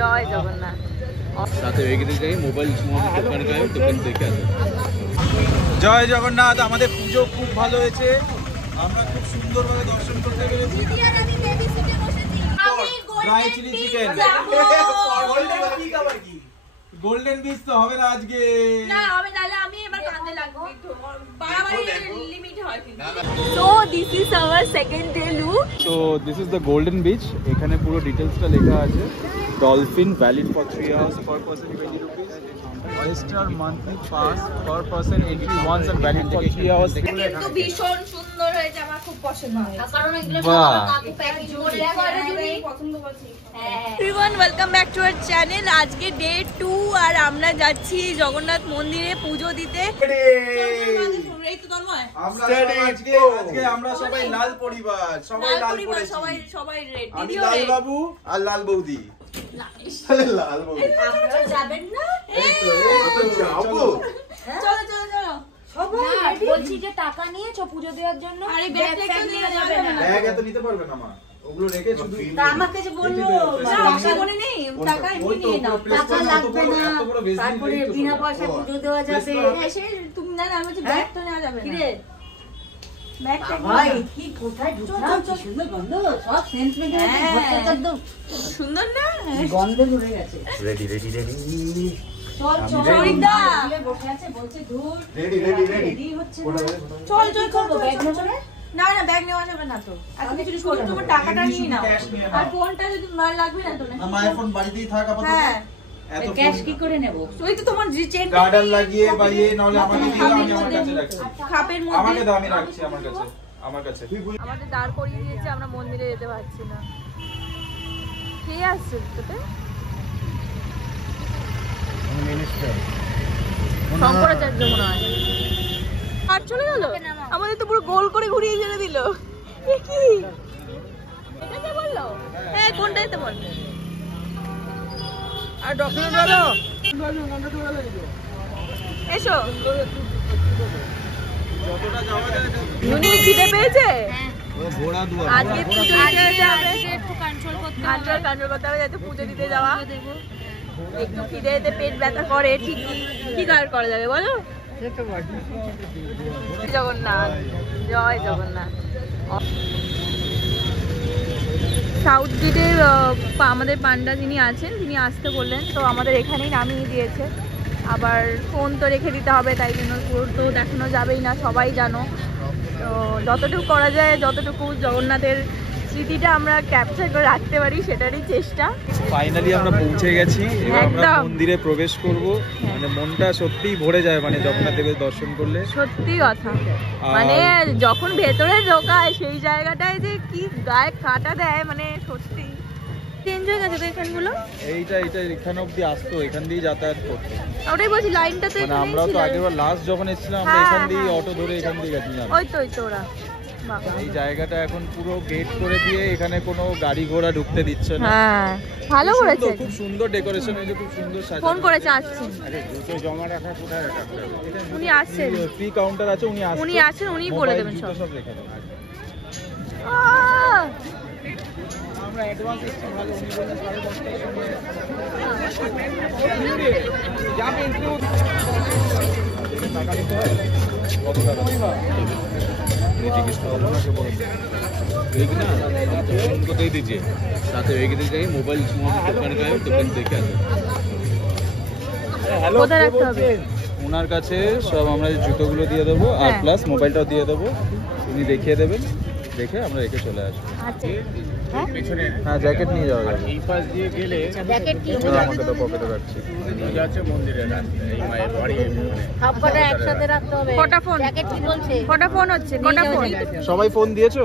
জয় জগন্নাথ। সাথে এগিয়ে যাই মোবাইল দোকান গায়ে দোকান দেখে আসো। জয় জগন্নাথ। আমাদের পুজো খুব ভালো হয়েছে, আমরা খুব সুন্দরভাবে দর্শন করতে পেরেছি। Dry chilli chicken, golden beach তো হবে না আজকে। না হবে, তাহলে আমি এবার কাঁদতে লাগবো। বাড়াবাড়ি লিমিট হয় কিন্তু। So this is our second day look. So this is the golden beach. এখানে পুরো ডিটেইলসটা লেখা আছে। Dolphin valid for 3 hours per person 20 rupees. Oyster monthly pass per person entry once and valid for 3 hours. কিন্তু ভীষণ সুন্দর হয়েছে, আমার খুব পছন্দ হয়েছে। কারণ এগুলো বাহ। কাকু প্যাকেজ করে দিই, পছন্দ করছি। Everyone welcome back to our channel. আজকে ডে 2 আর আমরা যাচ্ছি জগন্নাথ মন্দিরে পুজো দিতে। এই তো তন্ময়, আমরা আজকে আমরা সবাই লাল পরিবার, সবাই লাল পরেছি। সবাই রেডি। আমি লাল বাবু আর লাল বৌদি। লাল বৌদি আপনারা যাবেন না? এই তো যাবো। চলো চলো চলো সবাই। বলছি যে টাকা নিয়েছো পুজো দেওয়ার জন্য? আরে ব্যাগ নিয়ে যাবে না। ব্যাগ এত নিতে পারবে না মা, ওগুলো রেখে শুধু আমাকে যে বললো টাকা মনে নেই, টাকা এমনি নিয়ে নাও। টাকা লাগবে না, তারপরে বিনা পয়সা পুজো দেওয়া যাবে। এসে তুমি না আমি বলছি ব্যাগ তো নেওয়া যাবে না। কিরে ব্যাগ ভাই কি কোথায় ঢুকলাম, কি সুন্দর গন্ধ, সব সেন্স মেখে গেছে, একদম সুন্দর না? গন্ধে ভরে গেছে। রেডি চল চল সরিদা বসে আছে, বলছে দূর রেডি হচ্ছে চল চল চল ব্যাগ নেবো না? না না ব্যাগ নেওয়া যাবে না তো। আজকে কিছু শুধু তোমার টাকাটা নিয়ে নাও, আর ফোনটা যদি মার লাগবে না তো না। মায়ের ফোন বাড়িতেই থাক আপাতত। হ্যাঁ এত ক্যাশ কি করে নেব? ওই তো তোমার যে চেন গার্ডার লাগিয়ে বাইয়ে নালে আমাকে দিও, আমি আমার কাছে রাখছি। খাপের মধ্যে আমাকে দাও, আমি রাখছি আমার কাছে। আমাদের দাঁড় করিয়ে দিয়েছে, আমরা মন্দিরে যেতে পারছি না। কে আসছে তোতে? শঙ্করাচার্য মনে হয়। আর চলে গেল, আমাদের তো পুরো গোল করে ঘুরিয়ে ছেড়ে দিল। কি এটা কে বললো? হ্যাঁ কোনটা যেতে বল? আর ডকুমেন্ট বলো। এসো। যতটা যাওয়া যায় উনি খিদে পেয়েছে ও ঘোড়া দুয়া। আজকে পুজো দিতে যাবে, একটু কন্ট্রোল করতে কন্ট্রোল করতে হবে যাতে পুজো দিতে যাওয়া। একটু খিদে এতে পেট ব্যথা করে ঠিকই, কি করা যাবে বলো? জগন্নাথ, জয় জগন্নাথ। সাউথ গেটের আমাদের পান্ডা যিনি আছেন তিনি আসতে বললেন, তো আমাদের এখানেই নামিয়ে দিয়েছে। আবার ফোন তো রেখে দিতে হবে, তাই জন্য পুরো তো দেখানো যাবেই না, সবাই জানো। তো যতটুকু করা যায়, যতটুকু জগন্নাথের স্মৃতিটা আমরা ক্যাপচার করে রাখতে পারি সেটারই চেষ্টা। ফাইনালি আমরা পৌঁছে গেছি, এবার আমরা একদম। মন্দিরে প্রবেশ করব। মানে মনটা সত্যিই ভরে যায় মানে জগন্নাথ দেবের দর্শন করলে। সত্যি কথা, মানে যখন ভেতরে ঢোকায় সেই জায়গাটায় যে কি গায়ে কাটা দেয়, মানে সত্যি চেঞ্জ হয়ে গেছে তো এখানগুলো। এইটা এখান অবধি আসতো, এখান দিয়ে যাতায়াত করতো। ওটাই বলছি, লাইনটা তো মানে এখানেই আমরাও তো ছিল। আগেরবার লাস্ট যখন এসেছিলাম আমরা হ্যাঁ, এখান দিয়ে হ্যাঁ। অটো ধরে এখান দিয়ে গেছিলাম। ওই তো ওরা বাবা। এই জায়গাটা এখন পুরো গেট করে দিয়ে এখানে কোনো গাড়ি ঘোড়া ঢুকতে দিচ্ছে না। হ্যাঁ ভালো করেছে, খুব সুন্দর ডেকোরেশন হয়েছে, খুব সুন্দর সাজানো। ফোন করেছে আসছেন, আরে জুতো জমা রাখা কোথায় রাখা? উনি আসছেন, ফ্রি কাউন্টার আছে, উনি আছেন, উনিই বলে দেবেন সব। সব রেখে দেবেন। আহ! আমরা অ্যাডভান্স এসেছি ভালো, উনি বললেন 10:30টার সময় যাবে একটু টাকা নিতে হয়। কত টাকা? জিজ্ঞেস করবো ওনাকে, বলুন एक ना उनको दे दीजिए, साथ एगिए जाइए मोबाइल दোকান গায়ে দোকান দেখে আসো। কোথায় রাখতে হবে? ওনার কাছে সব আমরা জুতোগুলো দিয়ে দেবো আর হ্যাঁ। প্লাস মোবাইলটাও দিয়ে দেবো, উনি দেখিয়ে দেবেন, দেখে আমরা রেখে চলে আসবো। আচ্ছা হ্যাঁ জ্যাকেট নিয়ে যাওয়া যাবে। এই পাশ দিয়ে গেলে জ্যাকেট কি আমাকে তো পকেটে রাখছি। যাচ্ছে মন্দিরে এই মায়ের বাড়ি। সবকটা একসাথে রাখতে হবে। কটা ফোন? জ্যাকেট কি বলছে? কটা ফোন হচ্ছে? কটা ফোন? সবাই ফোন দিয়েছো?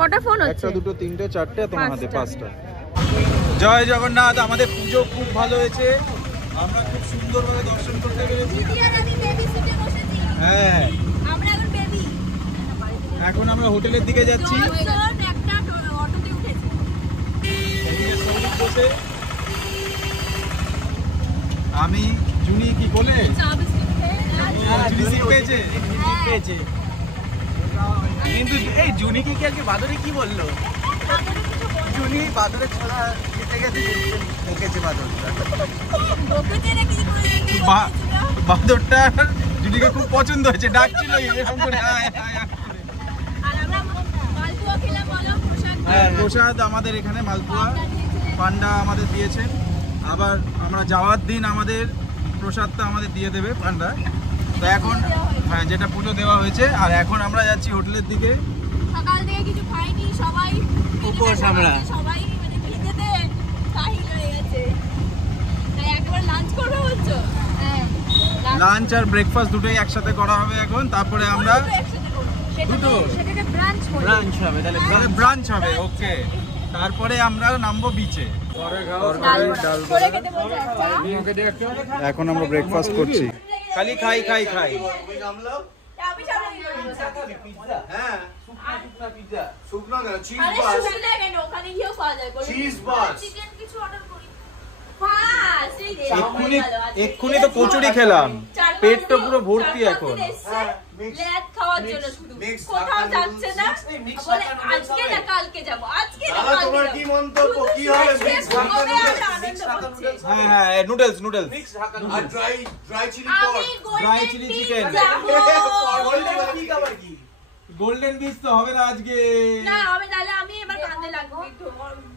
কটা ফোন হচ্ছে? একটা দুটো তিনটে চারটে, তোমার হাতে 5টা। 5টা। জয় জগন্নাথ। আমাদের পুজো খুব ভালো হয়েছে, আমরা খুব সুন্দরভাবে দর্শন করতে পেরেছি। হ্যাঁ আমরা এখন বেবি, এখন আমরা হোটেলের দিকে যাচ্ছি। একটা অটোতে উঠেছি। এদিকে সৌরভ বসে, আমি জুনি কি বলে জুনি সিট পেয়েছে। কিন্তু এই জুনিকে কি আজকে বাদরে কি বললো? জুনি বাদরে ছড়া জিতে গেছে, বকেছে বাদর। বাঁদরটা জুডিকে খুব পছন্দ হয়েছে, ডাকছিল এরকম করে হ্যাঁ। প্রসাদ আমাদের এখানে মালপোয়া পান্ডা আমাদের দিয়েছেন, আবার আমরা যাওয়ার দিন আমাদের প্রসাদটা আমাদের দিয়ে দেবে পান্ডা। তো এখন হ্যাঁ যেটা পুজো দেওয়া হয়েছে, আর এখন আমরা যাচ্ছি হোটেলের দিকে। সকাল থেকে কিছু খাইনি, সবাই উপোস আমরা। সবাই মানে ভিজেতে কাহিল হয়ে গেছে, তাই একবার লাঞ্চ করবে হচ্ছে। হ্যাঁ, লাঞ্চ আর ব্রেকফাস্ট দুটোই একসাথে করা হবে এখন, তারপরে আমরা দুটো সেটাকে ব্রাঞ্চ বলে। ব্রাঞ্চ হবে, তাহলে ব্রাঞ্চ হবে। ওকে, তারপরে আমরা নামবো বিচে। করে খেতে বলছে। এখন আমরা ব্রেকফাস্ট করছি, খালি খাই খাই খাই। আমি সামনে শুকনো কেন? চিজ আরে বাস, শুকনো কেন? ওখানে গিয়েও পাওয়া যায়। চিজ বাস। চিকেন কিছু অর্ডার করি। ফাস, এই দে। এক্ষুনি তো কচুরি খেলাম, পেটটা পুরো ভর্তি এখন। লেট খাওয়ার জন্য শুধু কোথাও যাচ্ছে না, বলে আজকে না কালকে যাব, আজকে না কালকে। তোমার কি মন্তব্য? কি হবে? হ্যাঁ হ্যাঁ, নুডলস নুডলস আর ড্রাই চিলি আমি Dry chili chicken। Golden beach তো হবে না আজকে। না হবে, তাহলে আমি এবার কাঁদতে লাগবো।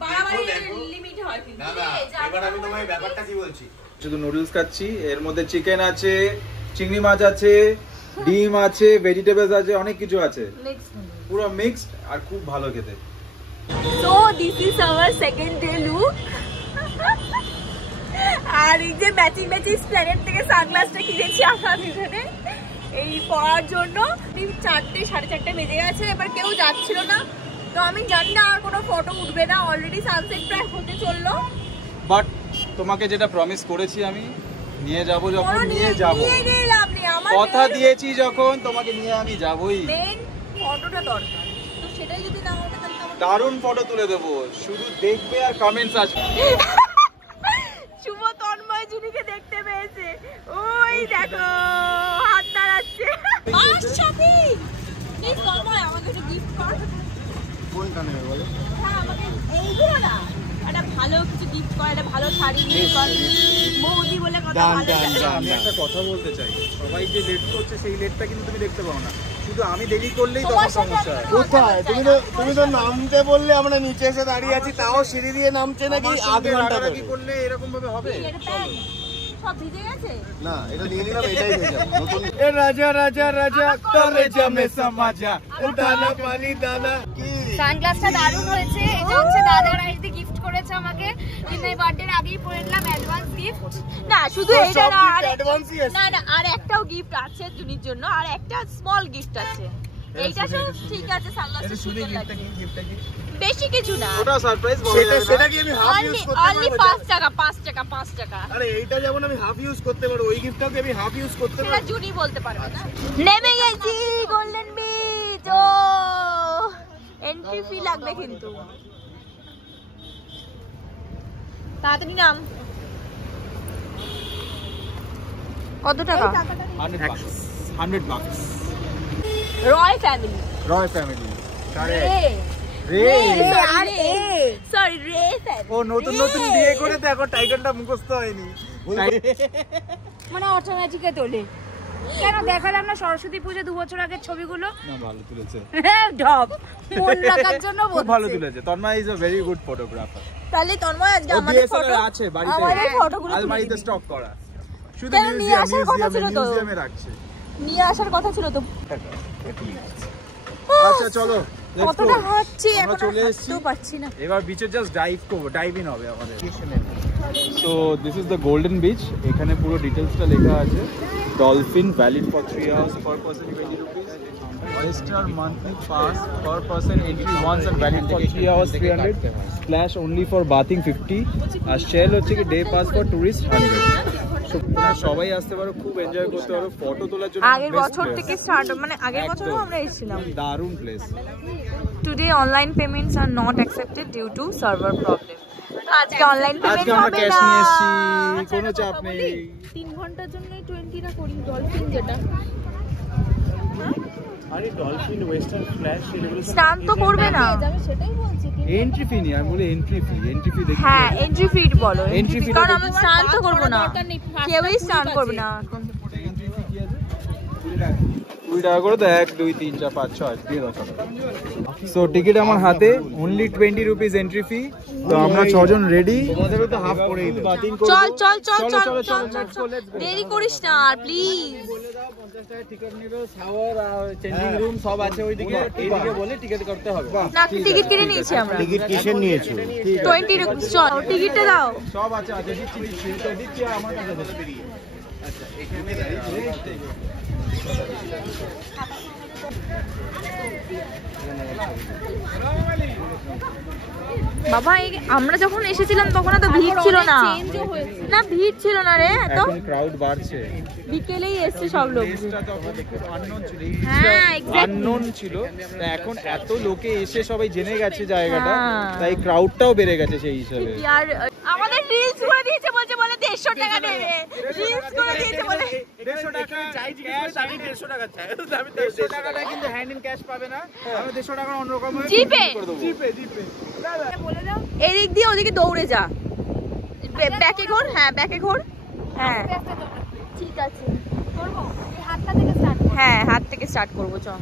বাড়াবাড়ি লিমিট হয় কিন্তু। না না, এবার আমি তোমায় ব্যাপারটা কি বলছি। শুধু নুডলস খাচ্ছি, এর মধ্যে চিকেন আছে, চিংড়ি মাছ আছে, ডিম আছে, ভেজিটেবলস আছে, অনেক কিছু আছে, পুরো মিক্সড আর খুব ভালো খেতে। So this is our second day look. আর এই যে ম্যাচিং ম্যাচিং প্ল্যানেট থেকে সানগ্লাসটা কিনেছি আমরা দুজনে এই পরার জন্য। 4টে 4:30 বেজে গেছে, এবার কেউ যাচ্ছিল না, তো আমি জানি না আর কোনো ফটো উঠবে না, অলরেডি সানসেট প্রায় হতে চললো। বাট তোমাকে যেটা প্রমিস করেছি আমি, নিয়ে যাব যখন নিয়ে যাব, কথা দিয়েছি যখন তোমাকে নিয়ে আমি যাবই। মেইন ফটোটা দরকার, তো সেটাই যদি না ওঠে তাহলে তো দারুণ ফটো তুলে দেবো, শুধু দেখবে আর কমেন্টস আসবে। শুভ তন্ময় জুনিকে দেখতে পেয়েছে, ওই দেখো হাত দাঁড়াচ্ছে। শপিং প্লিজ তন্ময় আমাকে একটা গিফট কর। কোনটা নেবে বলো? হ্যাঁ আমাকে এইগুলো না, একটা ভালো কিছু গিফট কর, একটা ভালো শাড়ি গিফট কর। বৌদি বলে কথা ভালো। আমি একটা কথা বলতে চাই, সবাই যে লেট করছে সেই লেটটা কিন্তু তুমি দেখতে পাও না, শুধু আমি দেরি করলেই তখন সমস্যা। কোথায়? তুমি তো নামতে বললে, আমরা নিচে এসে দাঁড়িয়ে আছি, তাও সিঁড়ি দিয়ে নামছে নাকি আধ ঘন্টা ধরে। কি করলে এরকম ভাবে হবে? সব ভিজে গেছে। না, এটা দিয়ে নিলাম, এটাই হয়ে যাবে নতুন। এ রাজা রাজা রাজা তোরে জামে সমাজা দানা পানি দানা। কি সানগ্লাসটা দারুণ হয়েছে, এটা হচ্ছে দাদার আইডি গিফট করেছে আমাকে, কিন্তু এই বার্থডের আগেই পরে নিলাম অ্যাডভান্স গিফট। না শুধু এইটা না, অ্যাডভান্সই আছে। না না আর একটাও গিফট আছে জুনির জন্য, আর একটা স্মল গিফট আছে। এইটা সব ঠিক আছে, সানগ্লাসটা সুন্দর লাগছে, বেশি কিছু না। ওটা সারপ্রাইজ বলা যাবে না। সেটা কি আমি হাফ ইউজ করতে অনলি পারবো? 5 টাকা 5 টাকা 5 টাকা। আরে এইটা যেমন আমি হাফ ইউজ করতে পারবো, ওই গিফটটাও কি আমি হাফ ইউজ করতে সেটা পারবো? জুনি বলতে পারবে না। নেমে গেছি গোল্ডেন বিচ। ও এন্ট্রি ফি লাগবে কিন্তু, তাড়াতাড়ি নাম। কত টাকা? 100 bucks। রয় ফ্যামিলি। রয় ফ্যামিলি। সরি রে ফ্যামিলি। ও নতুন নতুন বিয়ে করে তো এখন টাইটেলটা মুখস্থ হয়নি। মানে অটোমেটিকে তোলে কেন? দেখালাম না সরস্বতী পুজো 2 বছর আগের ছবিগুলো? না ভালো তুলেছে, ঢপ মন রাখার জন্য খুব ভালো বলছে। তুলেছে। Tanmoy is a very good photographer. তাহলে তন্ময় আজকে ও আমাদের DSLR ফটো আছে বাড়িতে, আমাদের ফটোগুলো আলমারিতে স্টক করা, শুধু কেন নিয়ে আসার কথা ছিল তো? মিউজিয়ামে রাখছে। নিয়ে আসার কথা ছিল তো। আচ্ছা চলো, let's কতটা go। হাঁটছি আমরা এখন, চলে এসেছি, হাঁটতেও পারছি না। এবার বিচে জাস্ট ডাইভ ইন হবে আমাদের। So this is the golden beach, এখানে পুরো ডিটেলসটা লেখা আছে। Dolphin valid for 3 hours, per person 20 rupees. Oyster monthly pass, per person entry once and valid for 3 hours 300. Splash only for bathing 50. আর শেল হচ্ছে কি day pass for tourist 100. So সবাই আসতে পারো, খুব এনজয় করতে পারো, ফটো তোলার জন্য আগের বছর থেকে স্টার্ট, মানে আগের বছরও আমরা এসেছিলাম। দারুণ place. Today online payments are not accepted due to server problem. আজকে অনলাইন পেমেন্ট আজকে আমরা হবে ক্যাশ না। নিয়ে এসেছি, কোনো চাপ নেই। 3 ঘন্টার জন্য 20 টা করি ডলফিন যেটা আরে ডলফিন ওয়েস্টার্ন ফ্ল্যাশ এগুলো স্নান তো করবে না। আমি সেটাই বলছি এন্ট্রি ফি নেই, আমি বলি এন্ট্রি ফি দেখি। হ্যাঁ এন্ট্রি ফি বলো, Entry fee কারণ টা আমরা স্নান তো করবো না, কেউই স্নান করবে না এখন। এন্ট্রি ফি কি আছে? 20 টাকা করে তো 1 2 3 4 5 6 দিয়ে দাও সব। সো টিকিট আমার হাতে, অনলি 20 রুপিস এন্ট্রি ফি। তো আমরা 6 জন রেডি। তোমাদেরও তো হাফ পড়েই দেবে। চল চল চল চল চল, দেরি করিস না আর প্লিজ। 50 টাকা টিকিট নিলো, শাওয়ার আর চেঞ্জিং রুম সব আছে ওইদিকে, এইদিকে বলে টিকিট করতে হবে। না টিকিট কিনে নিয়েছি আমরা। টিকিট কিসের নিয়েছো? 20 রুপিস। চল টিকিটটা দাও। সব আছে দিচ্ছি আমার কাছে বেরিয়ে। আচ্ছা এখানে বাবা আমরা যখন এসেছিলাম তখন তো ভিড় ছিল না। চেঞ্জও হয়েছে। না ভিড় ছিল না রে এত, এখন ক্রাউড বাড়ছে। বিকেলেই এসছে সব লোক। প্লেসটা তখন একটু unknown ছিল, হ্যাঁ এক্স্যাক্টলি unknown ছিল, তা এখন এত লোকে এসে সবাই জেনে গেছে জায়গাটা, হ্যাঁ। তাই ক্রাউডটাও বেড়ে গেছে সেই হিসাবে। আর আমাদের রিলস করে দিয়েছে, বলছে বলে 150 টাকা দেবে, রিলস করে দিয়েছে বলে 150 টাকা চাই, জিজ্ঞেস আমি 150 টাকা চাই, আমি 150 টাকাটা কিন্তু হ্যান্ড ইন ক্যাশ পাবে না, আমি 150 টাকা অন্যরকম ভাবে জিপে জিপে বলে দাও এদিক দিয়ে ওদিকে দৌড়ে যা, ব্যাকে ঘোর। হ্যাঁ ব্যাকে ঘোর। হ্যাঁ আস্তে আস্তে চলো। ঠিক আছে করবো, এই হাতটা থেকে স্টার্ট করো। হ্যাঁ হাত থেকে স্টার্ট করবো। চল।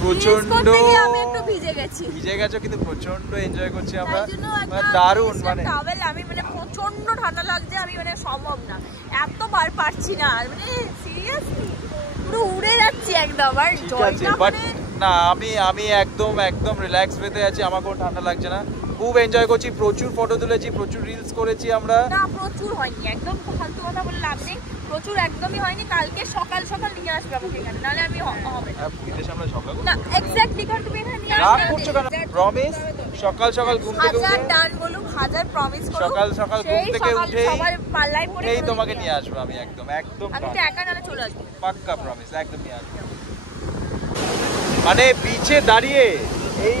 প্রচন্ড আমি একটু ভিজে গেছি, ভিজে গেছো কিন্তু প্রচন্ড এনজয় করছি আমরা, তাই জন্য মানে দারুণ, মানে ট্রাভেল। আমি মানে প্রচন্ড ঠান্ডা লাগছে, আমি মানে সম্ভব না, এতবার পারছি না, মানে সিরিয়াসলি পুরো উড়ে যাচ্ছি একদম। আর ঠিক আছে, জলটা বাট মানে না আমি একদম রিল্যাক্স পেতে আছি, আমার কোনো ঠান্ডা লাগছে না, খুব এনজয় করছি, প্রচুর ফটো তুলেছি, প্রচুর রিলস করেছি আমরা। না প্রচুর হয়নি, একদম ফালতু কথা বলে লাভ নেই, প্রচুর একদমই হয়নি। কালকে সকাল সকাল নিয়ে আসবে আমাকে এখানে, নাহলে আমি হবে না। বিদেশে আমরা ঝগড়া করব না এক্স্যাক্টলি, কারণ তুমি এখানে নিয়ে রাগ আসবে করছো কেন? প্রমিস সকাল ঘুম থেকে হাজার উঠে, ডান বলুক, হাজার প্রমিস করুক, সকাল ঘুম সেই থেকে সকাল উঠেই সবার পাল্লায় পড়ে এই কোনো তোমাকে দিন নিয়ে আসবো আমি, একদম আমি তো একা নাহলে চলে আসবো। পাক্কা প্রমিস, একদম নিয়ে আসবো। মানে বিচে দাঁড়িয়ে এই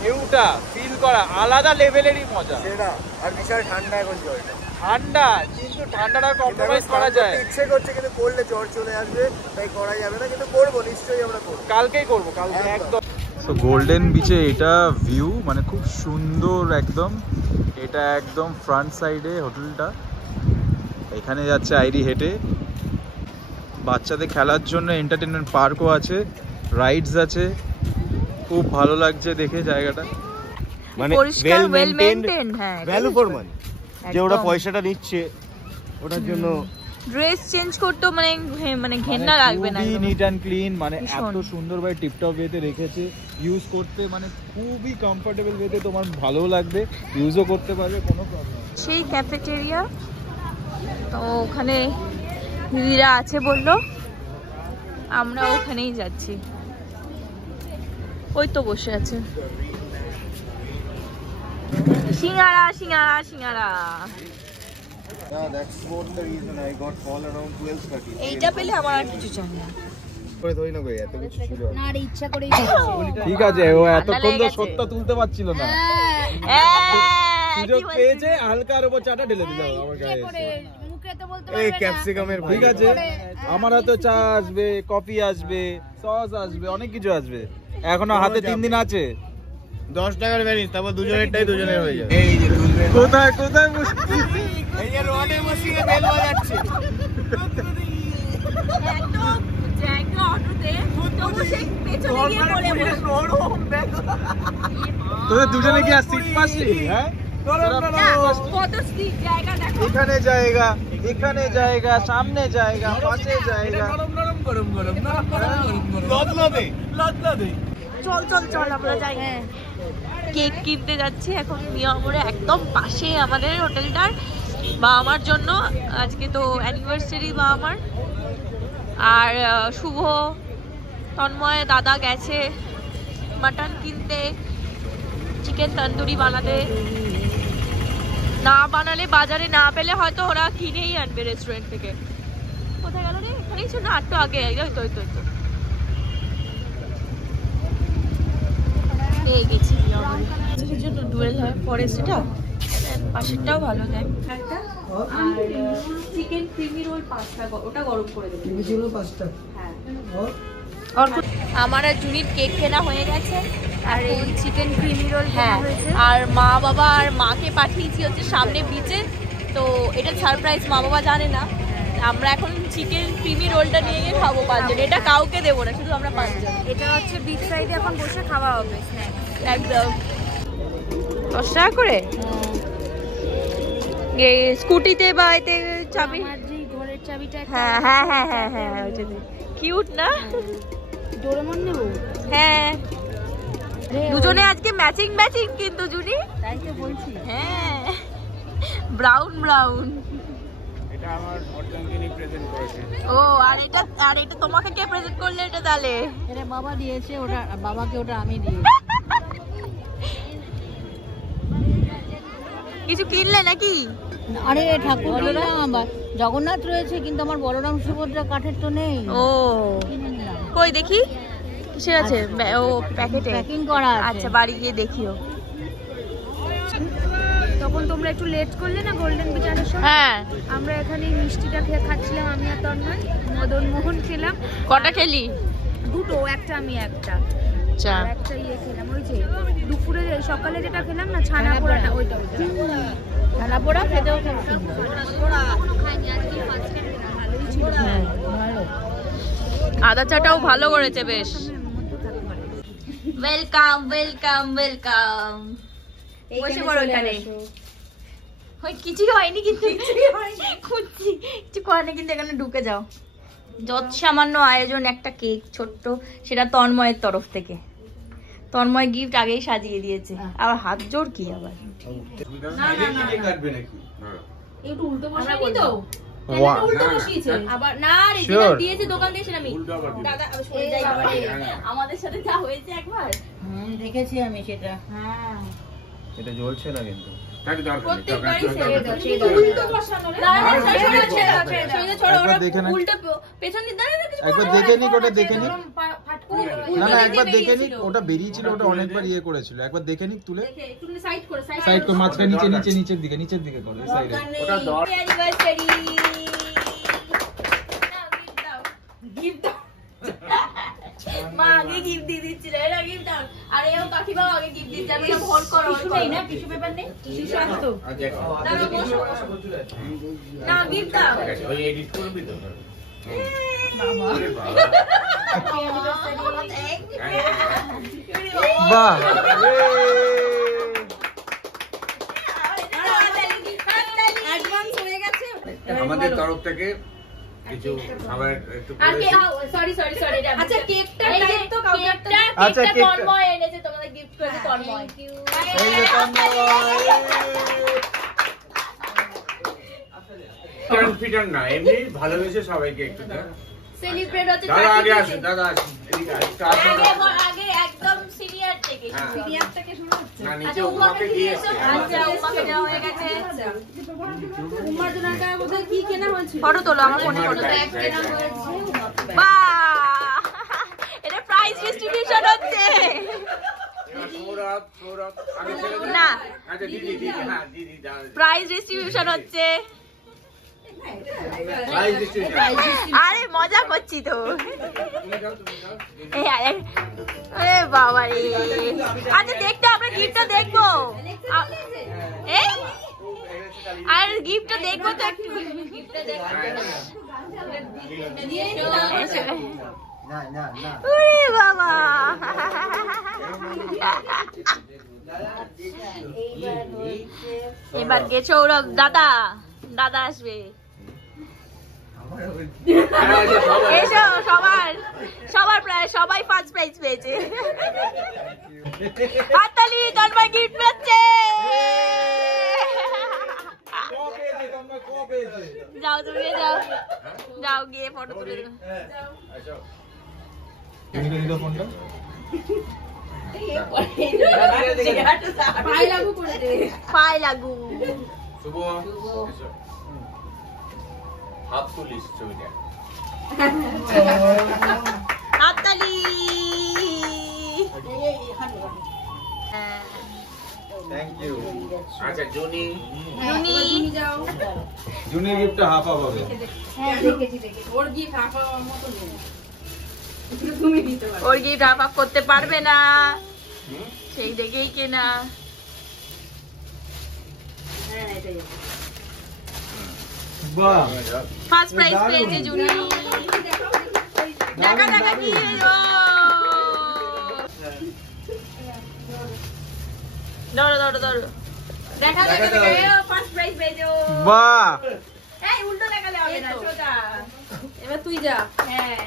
ভিউটা ফিল করা আলাদা লেভেলেরই মজা। সেটা আর বিশাল ঠান্ডা এখন জলটা। ঠান্ডা, কিন্তু ঠান্ডাটা কম্প্রোমাইজ করা যায়। ইচ্ছে করছে কিন্তু করলে জ্বর চলে আসবে, তাই করা যাবে না, কিন্তু করবো, নিশ্চয়ই আমরা করবো। কালকেই করবো, কালকে একদম। সো গোল্ডেন বিচে এটা ভিউ মানে খুব সুন্দর একদম, এটা একদম ফ্রন্ট সাইডে হোটেলটা, এখানে যাচ্ছে আইডি হেঁটে, বাচ্চাদের খেলার জন্য এন্টারটেনমেন্ট পার্কও আছে, রাইডস আছে, খুব ভালো লাগছে দেখে জায়গাটা, মানে পরিষ্কার, ওয়েল মেইনটেইনড। হ্যাঁ ভ্যালু ফর মানি, যে ওরা একদম। পয়সাটা নিচ্ছে ওটার জন্য। ড্রেস চেঞ্জ করতে মানে ঘেন্না লাগবে না, খুবই নিট অ্যান্ড ক্লিন, মানে ভীষণ। এত সুন্দরভাবে টিপটপ ওয়েতে রেখেছে, ইউজ করতে মানে খুবই কমফোর্টেবল ওয়েতে, তোমার ভালো লাগবে, ইউজও করতে পারবে, কোনো প্রবলেম নেই। সেই ক্যাফেটেরিয়া, তো ওখানে দিদিরা আছে বললো, আমরা ওখানেই যাচ্ছি, ওই তো বসে আছে। সিঙ্গারা সিঙ্গারা সিঙ্গারা, That's what the reason I got call around 12:30. এইটা পেলে আমার আর কিছু চাই না। করে ধরি না গো, এত কিছু ছিল। না রে ইচ্ছা করেই ঠিক আছে, ও এতক্ষণ তো সত্যি তুলতে পারছিল না, সুযোগ পেয়েছে, হালকার উপর চাটা ঢেলে দিল আমার গায়ে। মুখে তো বলতে এই পারবে না। ক্যাপসিকামের ভাই। ঠিক আছে, আমার হাতে চা আসবে, কফি আসবে, সস আসবে, অনেক কিছু আসবে, এখনো হাতে 3 দিন আছে। 10 টাকার ভ্যানিস, তারপর দুজনেরটাই দুজনের হয়ে যাবে। এই যে তুলবে, কোথায় এই যে রডে বসিয়ে বেল বাজাচ্ছে। একদম জায়গা অটোতে তবু সেই পেছনে গিয়ে পড়ে বসে। তোদের দুজনে কি আর সিট পাসলি? হ্যাঁ, না, কত সিট, জায়গা দেখো। এখানে জায়গা, এখানে জায়গা, সামনে জায়গা, পাশে জায়গা, লদলদে। চল চল চল আমরা যাই। কেক কিনতে যাচ্ছি এখন মিয়ামোড়ে, একদম পাশে আমাদের হোটেলটার। বা আমার জন্য আজকে তো অ্যানিভার্সারি বা আমার, আর শুভ, তন্ময়, দাদা গেছে মাটন কিনতে, চিকেন তন্দুরি বানাতে, না বানালে বাজারে না পেলে হয়তো ওরা কিনেই আনবে রেস্টুরেন্ট থেকে। কোথায় গেল রে? এখানেই ছিল না, একটু আগে। ওই তো পেয়ে গেছি জন্য ডুয়েল হয় ফরেস্ট, এটা পাশেরটাও ভালো দেয়। আর চিকেন ক্রিমি রোল 5টা, ওটা গরম করে দেবেন। क्रीमी चिली 5টা। হ্যাঁ। और আমার আর জুনির কেক কেনা হয়ে গেছে, আর এই চিকেন ক্রিমি রোল হ্যাঁ, আর মা বাবা আর মাকে পাঠিয়েছি হচ্ছে সামনে বিচে। তো এটা সারপ্রাইজ, মা বাবা জানে না। আমরা এখন চিকেন ক্রিমি রোলটা নিয়ে গিয়ে খাবো 5 জন। এটা কাউকে দেবো না, শুধু আমরা 5 জন। এটা হচ্ছে বিচ সাইডে এখন বসে খাওয়া হবে স্ন্যাক্স। একদম 10 টাকা করে। এই স্কুটিতে বা এতে চাবি, আমার যে ঘরের চাবিটা হ্যাঁ হ্যাঁ হ্যাঁ হ্যাঁ হ্যাঁ ওইটাতে কিউট না? ডোরেমন নেবো। হ্যাঁ, দুজনে আজকে ম্যাচিং ম্যাচিং কিন্তু জুনি। তাই তো বলছি। হ্যাঁ, ব্রাউন ব্রাউন। এটা আমার অর্ধাঙ্গিনী প্রেজেন্ট করেছে। ও, আর এটা তোমাকে কে প্রেজেন্ট করলে এটা তাহলে? এটা বাবা দিয়েছে, ওটা বাবাকে, ওটা আমি দিই। কিছু কিনলে নাকি? আরে ঠাকুর কিনলাম, জগন্নাথ রয়েছে কিন্তু আমার বলরাম সুভদ্রা কাঠের তো নেই। ও, কিনে নিলাম। কই দেখি কিসের আছে? ও প্যাকেটে প্যাকিং করা আছে। আচ্ছা, বাড়ি গিয়ে দেখিও। তখন তোমরা একটু লেট করলে না গোল্ডেন বিচ আসার সময়। হ্যাঁ, আমরা এখানে মিষ্টিটা খেয়ে খাচ্ছিলাম, আমি আর তন্ময়। মদন মোহন খেলাম। কটা খেলি? দুটো, একটা আমি একটা। আচ্ছা, আর একটা ইয়ে খেলাম, ওই যে দুপুরে সকালে যেটা খেলাম না, ছানা পোড়াটা, ওইটা ছানা পোড়া খেতেও খুব সুন্দর। ভালোই ছিল। হ্যাঁ, ভালো। আদা চাটাও ভালো করেছে বেশ। Welcome welcome welcome. বসে পড়ো এখানে। ওই কিছুই হয়নি কিন্তু, খুঁজছি কিছু হয়নি কিন্তু, এখানে ঢুকে যাও। যত সামান্য আয়োজন, একটা কেক ছোট্ট, সেটা তন্ময়ের তরফ থেকে। তন্ময় গিফট আগেই সাজিয়ে দিয়েছে, আবার হাত জোর কি আবার? কাটবে নাকি? একটু উল্টো বসাবি তো? ওয়া উল্টো বসিয়েছে আবার না রে, Sure. যেটা দিয়েছে দোকান থেকে সেটা আমি দাদা সরে যাই বাবারে, আমাদের সাথে যা হয়েছে একবার। দেখেছি আমি সেটা। হ্যাঁ, এটা জ্বলছে না কিন্তু। প্রত্যেকবারই উল্টো বসানো রে। না না, ছেড়ে দাও। একবার দেখে নে। উল্টো পেছন দিক দাঁড়িয়ে কিছু একবার দেখে নিক, ওটা দেখে নিক। না না, একবার দেখে নিক, বেরিয়েছিল। ওটা বেরিয়েছিল, ওটা অনেকবার ইয়ে করেছিল। একবার দেখে নিক তুলে। দেখে একটু সাইড করে, সাইড করে মাঝখানে নিচে নিচে নিচের দিকে করো, এই সাইডে। ওটা দর অ্যানিভার্সারি। গিফট দাও। মা আগে গিফট দিয়ে দিচ্ছিল, এরা গিফট দাও। আর এও কাকিমা আগে গিফট দিচ্ছে, আমি ফোন করো। টিস্যু নেই না? টিস্যু পেপার নেই? টিস্যু আছে তো? দাঁড়াও, বসো। না, গিফট দাও। ওই এডিট করবি তো? বাহ, অ্যাডভান্স হয়ে গেছে আমাদের তরফ থেকে কিছু খাবার একটু আর কে সরি আচ্ছা কেকটা টাইপ তো কাউকে একটা আচ্ছা, কেকটা কেকটা। তন্ময় এনেছে, তোমাদের গিফট করেছে তন্ময়। এই যে কনফিডেন্ট না, এমনি ভালোবেসে সবাইকে একটু দাও। সেলিব্রেট হচ্ছে দাদা আগে 30 আসুন, দাদা আসুন, এদিকে আসুন, একটু আসুন। আগে একদম সিনিয়র থেকে, হ্যাঁ। সিনিয়র থেকে শুরু হচ্ছে। না, নিচে আচ্ছা উমাকে উমাকে দিয়েছে। দিয়েছো? আচ্ছা উমাকে দেওয়া হয়ে গেছে। উমার জন্য একটা বোধহয় কি কেনা হয়েছিল? ফটো তোলো, আমার ফোনে ফটো তোলো। ব্যাগ কেনা হয়েছে। বাহ, এটা প্রাইজ ডিস্ট্রিবিউশন হচ্ছে। এবার সৌরভ, আগে ছেড়ে দিন। না, আচ্ছা দিদি, হ্যাঁ দিদি দাও। প্রাইজ ডিস্ট্রিবিউশন হচ্ছে। Prize distribution. আরে মজা করছি তো। তুমি দাও, তুমি দাও। এই আরে বাবা রে। আচ্ছা দেখতে, আমরা গিফটটা দেখবো। এই আর গিফটটা দেখবো তো একটু। গিফটটা দেখবো। ওরে বাবা, এবার কে? সৌরভ দাদা, দাদা আসবে। এসো, সবার প্রায় সবাই ফার্স্ট প্রাইজ পেয়েছে। হাততালি, তন্ময় গিফট পেয়েছে। যাও তুমি যাও গিয়ে ফটো তুলে দেবো। ফোনটা পায়ে লাগু। শুভ হাফ পুলিশ ছবিটা। হাততালি। Thank you. আচ্ছা জুনি, জুনি, জুনিয়র গিফটটা হাফ হাফ হবে। হ্যাঁ দেখেছি ওর গিফট হাফ হাফ করতে পারবে না, সেই দেখেই কেনা। বাহ, ফার্স্ট প্রাইজ পেয়েছে জুনি। দেখা দেখা কি ও ধরো ধরো ধরো, দেখা দেখা দেখা ফার্স্ট প্রাইজ পেয়েছে ও। বাহ, এই উল্টো দেখালে হবে না, সোজা। এবার তুই যা। হ্যাঁ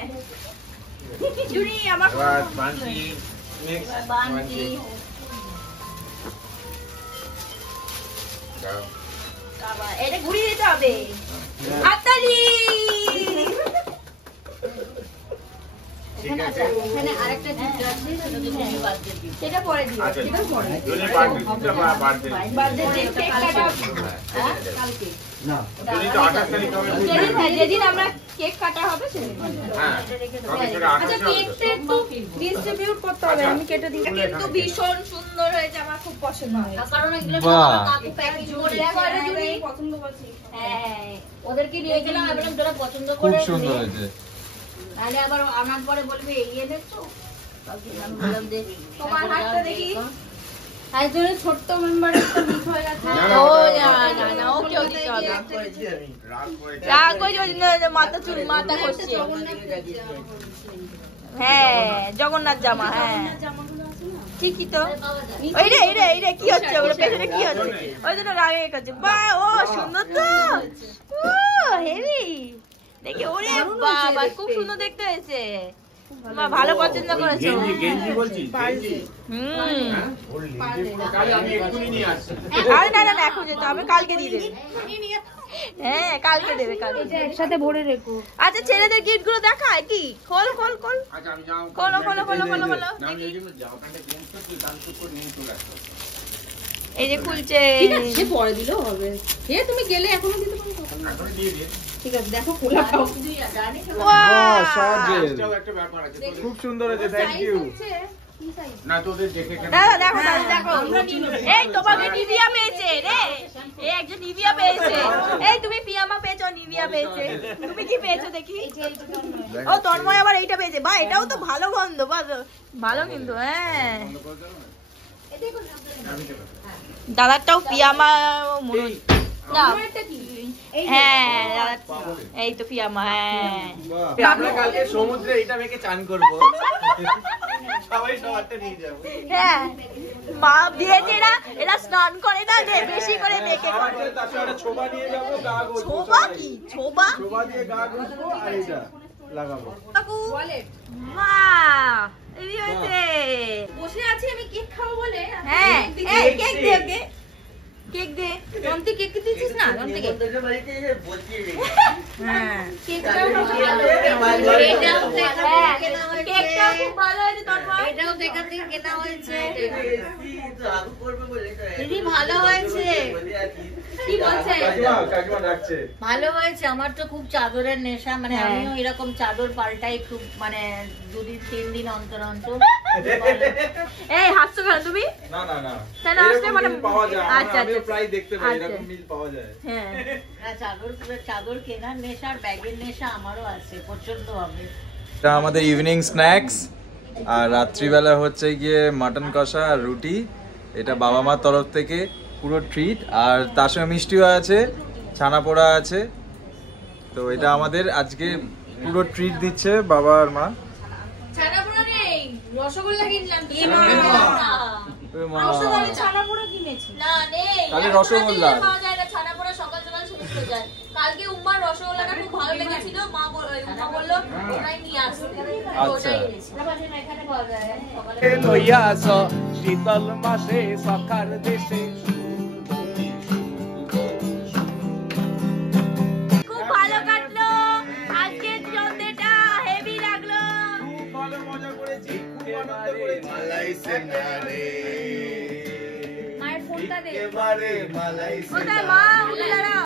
জুনি আমার বান্টি বান্টি বাবা, এটা ঘুরিয়ে দিতে হবে। হাততালি। এখানে আরেকটা চিত্র আছে, সেটা পরে দিও, সেটা পরে। জুনি বার্থডে বার্থডে বার্থডে কেক কাটা কালকে না জুনি তো 28 তারিখ হবে। যেদিন আমরা কেক কাটা হবে সেদিন। হ্যাঁ আচ্ছা কেকটা একটু ডিস্ট্রিবিউট করতে হবে, আমি কেটে দিই। কিন্তু ভীষণ সুন্দর হয়েছে, আমার খুব পছন্দ হয়েছে। কারণ এগুলো বাহ। সব কাকু প্যাকিং করে দেখো এটা রেখেছে। তুমি পছন্দ করছি। হ্যাঁ ওদেরকে নিয়ে গেলাম, আমি বললাম তোরা পছন্দ খুব করে সুন্দর নে। হয়েছে। তাহলে আবার আনার পরে বলবে এই এনেছো, কালকে আমি বললাম যে তোমার হাতটা দেখি। একজনের ছোট্ট মেম্বারের একটা মিস হয়ে গেছে। ও না না না, ওকেও দিতে হবে। রাত করেছে রাগ করে ওই জন্য মাথা চুল মাথা করছে। হ্যাঁ জগন্নাথ জামা, হ্যাঁ ঠিকই তো। ওই রে এই রে এই রে কি হচ্ছে, ওগুলো পেছনে কি হচ্ছে, ওই জন্য রাগে করছে। বাহ ও সুন্দর তো, ও হেভি দেখি। ওরে বাবা খুব সুন্দর দেখতে হয়েছে, মা ভালো পছন্দ করেছো। গেঞ্জি গেঞ্জি বলছিস গেঞ্জি হুম কাল আমি এক্ষুনি নিয়ে আসছি। আরে না না না, এখন যেতে হবে, কালকে দিয়ে দেবে। হ্যাঁ কালকে দেবে, কালকে একসাথে ভরে রেখো। আচ্ছা ছেলেদের গিফট গুলো দেখায় কি, খোল খোল খোল আচ্ছা আমি যাও খোলো খোলো খোলো খোলো খোলো। আমি এই জন্য যাও কাটা গেমস তো তুই দান করে নিয়ে চলে আসো। এই যে খুলছে। সে পরে দিলেও হবে। এ তুমি গেলে এখনো দিতে পারো। এখন দিয়ে দে। ঠিক আছে দেখো খোলা পাও। বাহ, সাজেল। এটাও একটা ব্যাপার আছে তোদের- খুব সুন্দর হয়েছে, থ্যাংক ইউ। না তোদের দেখে কেন দেখো দেখো দেখো দেখো, এই তোমাকে নিভিয়া পেয়েছে রে, এই একজন নিভিয়া পেয়েছে। এই তুমি পিয়ামা পেয়েছো, নিভিয়া পেয়েছে, তুমি কি পেয়েছো দেখি? ও তন্ময় আবার এইটা পেয়েছে। বা এটাও তো ভালো গন্ধ, বা ভালো কিন্তু। হ্যাঁ দাদারটাও পিয়ামা মনে হচ্ছে। না হ্যাঁ দাদার- এই তো পিয়ামা। হ্যাঁ আমরা কালকে সমুদ্রে এটা মেখে চান করব। সবাই সবারটা নিয়ে যাবো। হ্যাঁ মা দিয়েছে, এরা এরা স্নান করে না রে, বেশি করে মেখে করে। তার সাথে একটা ছোবা নিয়ে যাবো, গা ঘষবো ছোবা সবাই। কি ছোবা? ছোবা দিয়ে গা ঘষবো আর এটা লাগাবো। কাকু বাহ এই হয়েছে। বসে আছি আমি কেক খাবো বলে। হ্যাঁ এই কেক দে ওকে, কেক দে। রন্তি কেক দিয়েছিস না? রন্তি কেক। হ্যাঁ কেকটাও খুব ভালো। কেকটাও খুব ভালো হয়েছে তন্ময়। এটাও দেখার থেকে কেনা হয়েছে। দিদি ভালো হয়েছে। কি বলছে? কাকিমা কাকিমা ডাকছে। ভালো হয়েছে। আমার তো খুব চাদরের নেশা, মানে হ্যাঁ। আমিও এরকম চাদর পাল্টাই খুব, মানে 2 দিন 3 দিন অন্তর অন্তর। এই হাসছো কেন তুমি? না না না, কেন এরকম আসলে মানে মিল পাওয়া যায়। আচ্ছা, আমিও আচ্ছা, প্রায় দেখতে পাই আচ্ছা। এরকম মিল পাওয়া যায়। হ্যাঁ চাদর কেনার নেশা আর ব্যাগের নেশা আমারও আছে প্রচন্ড ভাবে। এটা আমাদের ইভিনিং স্ন্যাক্স, আর রাত্রিবেলা হচ্ছে গিয়ে মাটন কষা আর রুটি। এটা বাবা মার তরফ থেকে পুরো ট্রিট, আর তার সঙ্গে মিষ্টিও আছে, ছানা পোড়া আছে। তো এটা আমাদের আজকে পুরো ট্রিট দিচ্ছে বাবা আর মা। ছানাপোড়া নেই, রসগোল্লা কিনলাম। ওই মা, ছানাপোড়া কিনেছি। না নেই। তাহলে এখন রসগোল্লা। আর পাওয়া যায় না, ছানাপোড়া সকাল সকাল শেষ হয়ে যায়। কালকে উম্মার রসগোল্লাটা খুব ভালো লেগেছিল, উম্মা বললো ওটাই নিয়ে আসতে। আচ্ছা। ওটাই এনেছি। এখানে পাওয়া যায় সকালে। লইয়া আস শীতল মাসে সখার দেশে। খুব ভালো কাটলো আজকের সন্ধ্যেটা, হেভি লাগলো। খুব ভালো মজা করেছি, খুব আনন্দ করেছি। মালাই সেনারে মায়ের ফোনটা দে। এবারে মালাই কোথায় মা? উঠে দাঁড়াও।